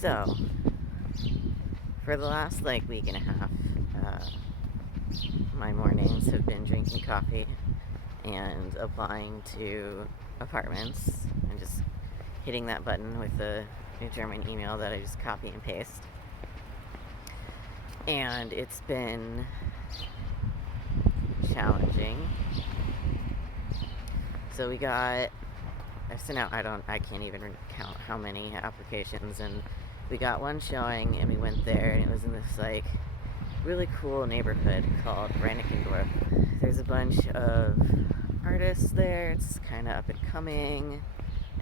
So, for the last week and a half, my mornings have been drinking coffee and applying to apartments and just hitting that button with the German email that I just copy and paste. And it's been challenging. So I sent out, I can't even count how many applications, and we got one showing, and we went there, and it was in this really cool neighborhood called Reinickendorf. There's a bunch of artists there. It's kind of up and coming,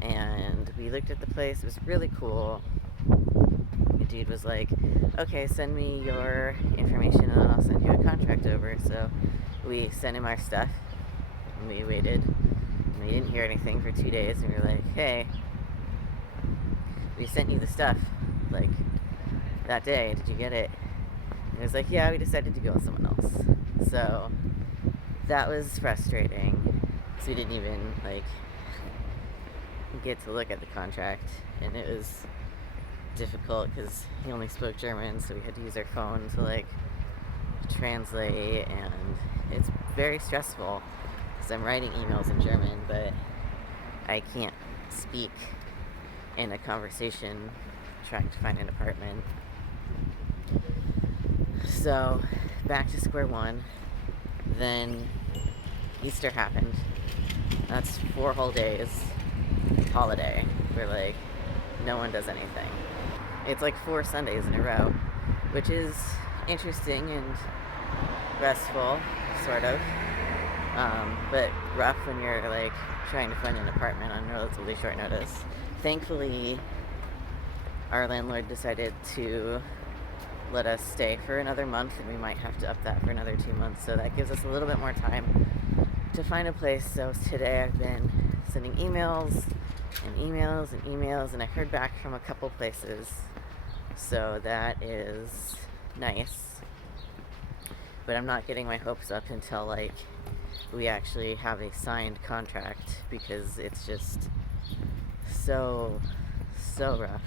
and we looked at the place. It was really cool. The dude was like, okay, send me your information and I'll send you a contract over. So we sent him our stuff, and we waited, and we didn't hear anything for 2 days, and we were like, hey, we sent you the stuff that day, did you get it? And it was like, yeah, we decided to go with someone else. So that was frustrating. So we didn't even get to look at the contract, and it was difficult because he only spoke German, so we had to use our phone to translate, and it's very stressful because I'm writing emails in German, but I can't speak in a conversation trying to find an apartment. So back to square one. Then Easter happened. That's 4 whole days holiday where no one does anything. It's 4 Sundays in a row, which is interesting and restful, sort of, but rough when you're trying to find an apartment on relatively short notice. Thankfully, our landlord decided to let us stay for another month, and we might have to up that for another 2 months, so that gives us a little bit more time to find a place. So today I've been sending emails and emails and emails, and I heard back from a couple places, so that is nice. But I'm not getting my hopes up until we actually have a signed contract, because it's just so rough.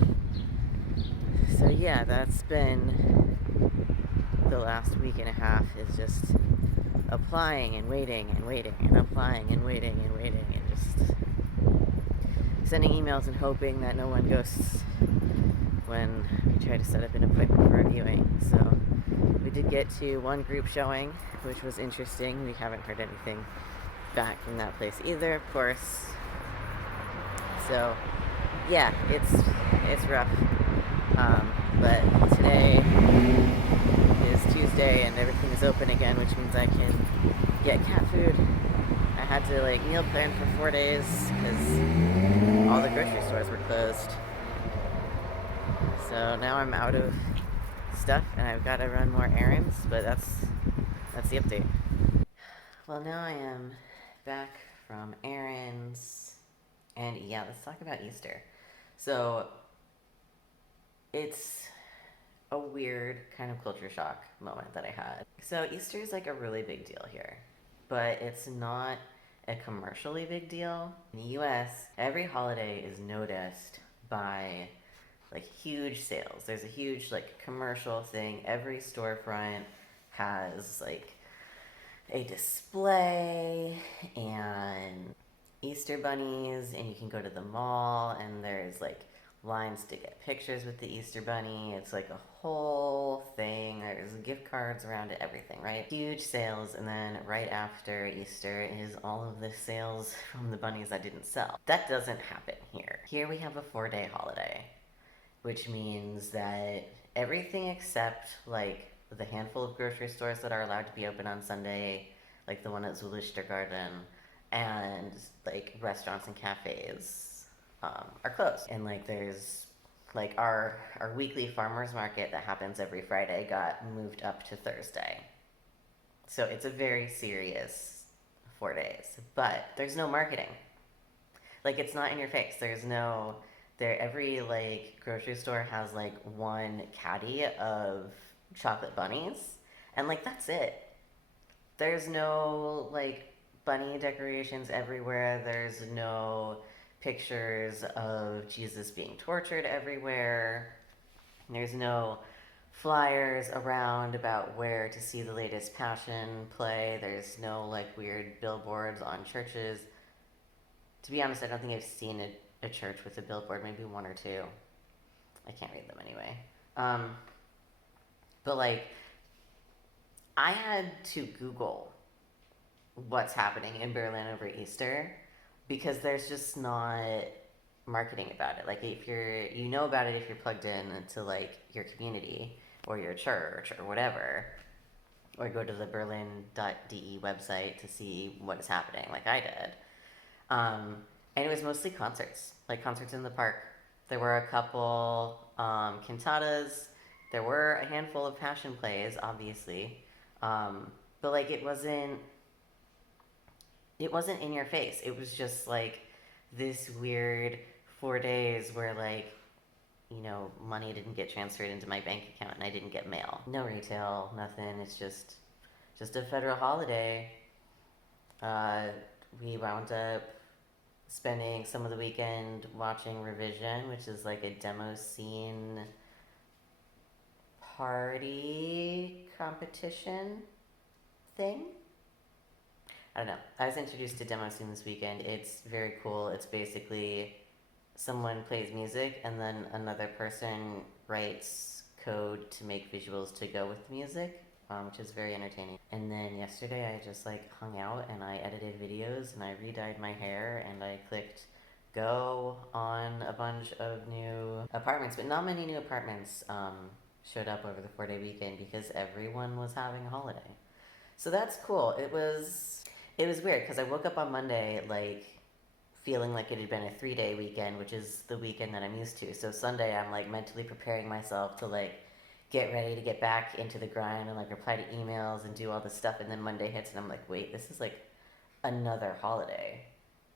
So yeah, that's been the last week and a half, is just applying and waiting and waiting and applying and waiting and waiting and just sending emails and hoping that no one ghosts when we try to set up an appointment for a viewing. So we did get to one group showing, which was interesting. We haven't heard anything back from that place either, of course. So yeah, it's rough. But today is Tuesday and everything is open again, which means I can get cat food. I had to meal plan for 4 days because all the grocery stores were closed. So now I'm out of stuff and I've got to run more errands, but that's the update. Well, now I am back from errands, and yeah, let's talk about Easter. So it's a weird kind of culture shock moment that I had. So Easter is a really big deal here, but it's not a commercially big deal. In the US, every holiday is noticed by huge sales. There's a huge commercial thing. Every storefront has a display and Easter bunnies, and you can go to the mall and there's lines to get pictures with the Easter bunny. It's a whole thing. There's gift cards around it, everything, right? Huge sales, and then right after Easter is all of the sales from the bunnies that didn't sell. That doesn't happen here. Here we have a 4-day holiday, which means that everything except the handful of grocery stores that are allowed to be open on Sunday, the one at Zulistergarten, and restaurants and cafes are closed. And there's our weekly farmers market that happens every Friday got moved up to Thursday. So it's a very serious 4 days, but there's no marketing. It's not in your face. There's no every grocery store has one caddy of chocolate bunnies, and that's it. There's no bunny decorations everywhere. There's no pictures of Jesus being tortured everywhere. There's no flyers around about where to see the latest Passion play. There's no like weird billboards on churches. To be honest, I don't think I've seen a church with a billboard, maybe one or two. I can't read them anyway. But like, I had to Google what's happening in Berlin over Easter because there's just not marketing about it. Like if you know about it if you're plugged in to like your community or your church or whatever, or go to the berlin.de website to see what is happening like I did. And it was mostly concerts, like concerts in the park. There were a couple cantatas. There were a handful of passion plays, obviously, but like it wasn't in your face. It was just like this weird 4 days where like, you know, money didn't get transferred into my bank account and I didn't get mail. No retail, nothing. It's just a federal holiday. We wound up spending some of the weekend watching Revision, which is like a demo scene party competition thing. I don't know. I was introduced to demo scene this weekend. It's very cool. It's basically someone plays music and then another person writes code to make visuals to go with the music, which is very entertaining. And then yesterday I just like hung out and I edited videos and I re-dyed my hair and I clicked go on a bunch of new apartments, but not many new apartments showed up over the 4-day weekend because everyone was having a holiday. So that's cool. It was weird because I woke up on Monday like feeling like it had been a 3-day weekend, which is the weekend that I'm used to. So Sunday I'm like mentally preparing myself to like get ready to get back into the grind and like reply to emails and do all this stuff, and then Monday hits and I'm like, wait, this is like another holiday.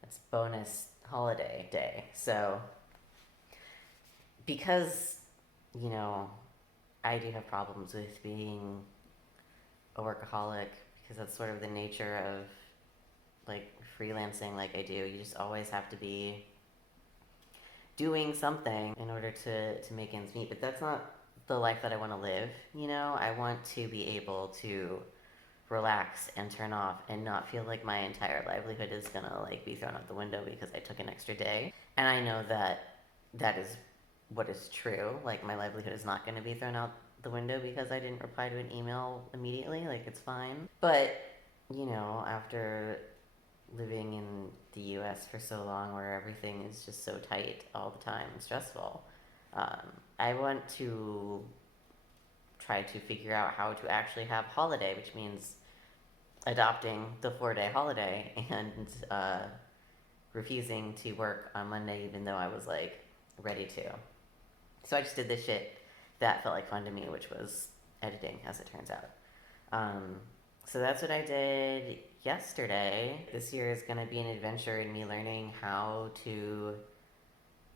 It's bonus holiday day. So because, you know, I do have problems with being a workaholic because that's sort of the nature of like freelancing like I do. You just always have to be doing something in order to make ends meet. But that's not the life that I want to live, you know? I want to be able to relax and turn off and not feel like my entire livelihood is gonna like be thrown out the window because I took an extra day. And I know that is what is true. Like my livelihood is not gonna be thrown out the window because I didn't reply to an email immediately. Like it's fine. But, you know, after living in the US for so long where everything is just so tight all the time and stressful, I want to try to figure out how to actually have holiday, which means adopting the 4-day holiday and refusing to work on Monday even though I was like ready to. So I just did this shit that felt like fun to me, which was editing, as it turns out. So that's what I did yesterday. This year is going to be an adventure in me learning how to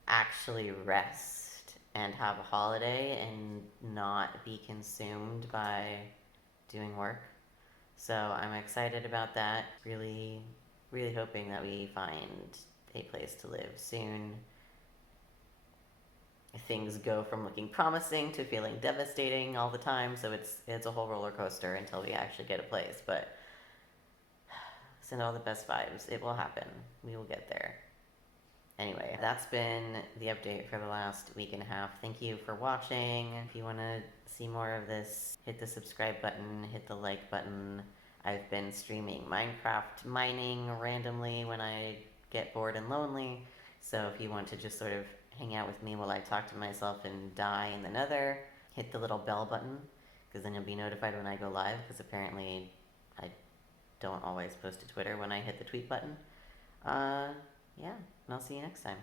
actually rest and have a holiday and not be consumed by doing work. So I'm excited about that. Really, really hoping that we find a place to live soon. Things go from looking promising to feeling devastating all the time, so it's a whole roller coaster until we actually get a place. But send all the best vibes. It will happen. We will get there. Anyway, that's been the update for the last week and a half. Thank you for watching. If you want to see more of this, hit the subscribe button, hit the like button. I've been streaming Minecraft mining randomly when I get bored and lonely. So if you want to just sort of hang out with me while I talk to myself and die in the nether, hit the little bell button, because then you'll be notified when I go live, because apparently I don't always post to Twitter when I hit the tweet button. Yeah, and I'll see you next time.